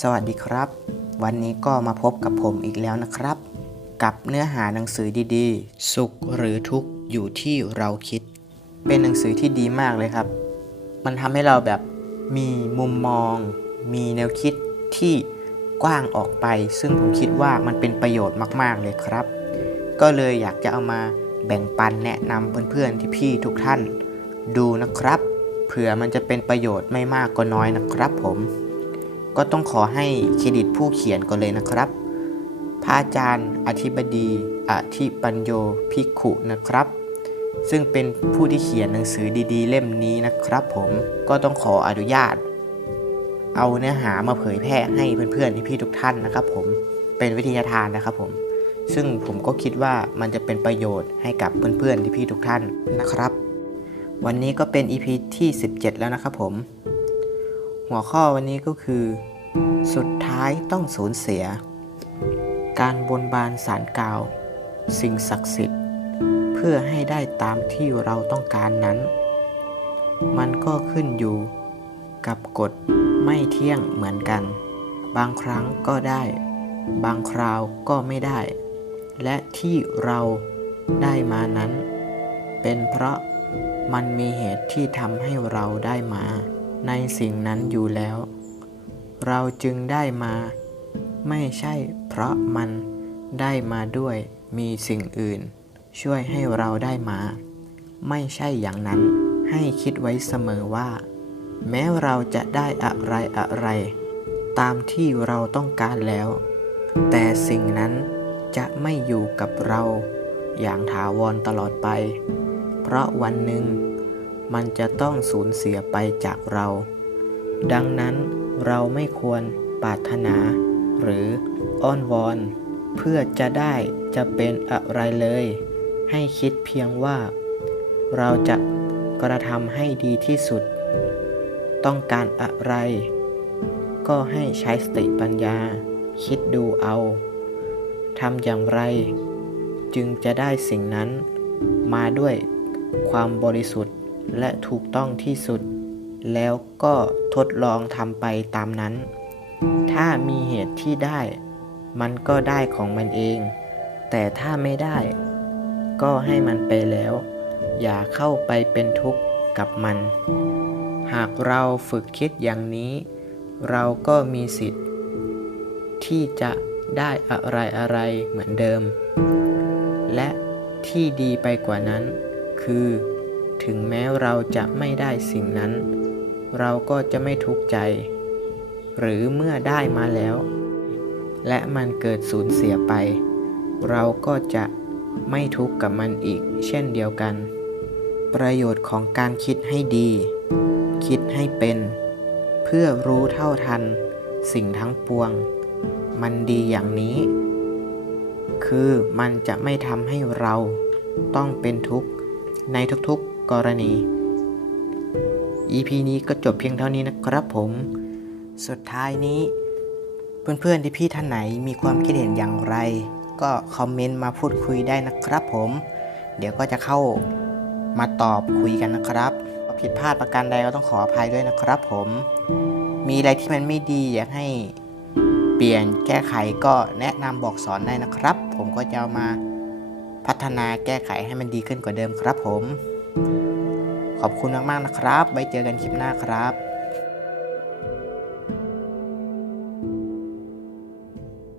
สวัสดีครับ วันนี้ก็มาพบกับผมอีกแล้วนะครับ กับเนื้อหาหนังสือดีๆ สุขหรือทุกข์อยู่ที่เราคิด เป็นหนังสือที่ดีมากเลยครับ มันทำให้เราแบบมีมุมมอง มีแนวคิดที่กว้างออกไป ซึ่งผมคิดว่ามันเป็นประโยชน์มากๆเลยครับ ก็เลยอยากจะเอามาแบ่งปันแนะนำเพื่อนๆที่พี่ทุกท่าน ดูนะครับ เผื่อมันจะเป็นประโยชน์ไม่มากก็น้อยนะครับผม ก็ต้องขอให้เครดิตผู้เขียนก่อนเลยนะครับ พระอาจารย์อธิบดีอธิปัญโยภิกขุนะครับ ซึ่งเป็นผู้ที่เขียนหนังสือดีๆ เล่มนี้นะครับ ผมก็ต้องขออนุญาต เอาเนื้อหามาเผยแพร่ให้เพื่อนๆพี่ๆทุกท่านนะครับ ผมเป็นวิทยาทานนะครับผมซึ่งผมก็คิดว่ามันจะเป็นประโยชน์ให้กับเพื่อนๆพี่ๆทุกท่านนะครับ วันนี้ก็เป็น EP ที่ 17 แล้วนะครับผม หัวข้อวันนี้ก็คือ สุดท้ายต้องสูญเสีย การบนบานสารกล่าว สิ่งศักดิ์สิทธิ์ เพื่อให้ได้ตามที่เราต้องการนั้น มันก็ขึ้นอยู่กับกฎไม่เที่ยงเหมือนกัน บางครั้งก็ได้ บางคราวก็ไม่ได้ และที่เราได้มานั้น เป็นเพราะมันมีเหตุที่ทำให้เราได้มา ในสิ่งนั้นอยู่แล้ว เราจึงได้มา ไม่ใช่เพราะมันได้มาด้วยมีสิ่งอื่น ช่วยให้เราได้มา ไม่ใช่อย่างนั้นให้คิดไว้เสมอว่า แม้เราจะได้อะไรอะไร ตามที่เราต้องการแล้ว แต่สิ่งนั้นจะไม่อยู่กับเราอย่างถาวรตลอดไป เพราะวันหนึ่ง มันจะต้องสูญเสียไปจากเรา ดังนั้นเราไม่ควรปรารถนา หรืออ้อนวอน เพื่อจะได้จะเป็นอะไรเลย ให้คิดเพียงว่า เราจะกระทำให้ดีที่สุด ต้องการอะไร ก็ให้ใช้สติปัญญา คิดดูเอาทำอย่างไร จึงจะได้สิ่งนั้นมาด้วยความบริสุทธิ์ และถูกต้องที่สุด แล้วก็ทดลองทำไปตามนั้น ถ้ามีเหตุที่ได้ มันก็ได้ของมันเอง แต่ถ้าไม่ได้ ก็ให้มันไปแล้ว อย่าเข้าไปเป็นทุกข์กับมัน หากเราฝึกคิดอย่างนี้ เราก็มีสิทธิ์ ที่จะได้อะไรอะไรเหมือนเดิม และที่ดีไปกว่านั้น คือ ถึงแม้เราจะไม่ได้สิ่งนั้น เราก็จะไม่ทุกข์ใจ หรือเมื่อได้มาแล้ว และมันเกิดสูญเสียไป เราก็จะไม่ทุกข์กับมันอีก เช่นเดียวกัน ประโยชน์ของการคิดให้ดี คิดให้เป็น เพื่อรู้เท่าทัน สิ่งทั้งปวง มันดีอย่างนี้ คือมันจะไม่ทำให้เราต้องเป็นทุกข์ในทุกๆ กรณี EP นี้ก็จบเพียงเท่านี้นะครับผม สุดท้ายนี้ เพื่อนๆที่พี่ท่านไหนมีความคิดเห็นอย่างไร ก็คอมเมนต์มาพูดคุยได้นะครับผม เดี๋ยวก็จะเข้ามาตอบคุยกันนะครับผิดพลาดประการใดก็ต้องขออภัยด้วยนะครับผม มีอะไรที่มันไม่ดีอยากให้เปลี่ยนแก้ไขก็แนะนำบอกสอนได้นะครับ ผมก็จะามาพัฒนาแก้ไขให้มันดีขึ้นกว่าเดิมครับผม ขอบคุณมากๆนะครับ ไว้เจอกันคลิปหน้าครับ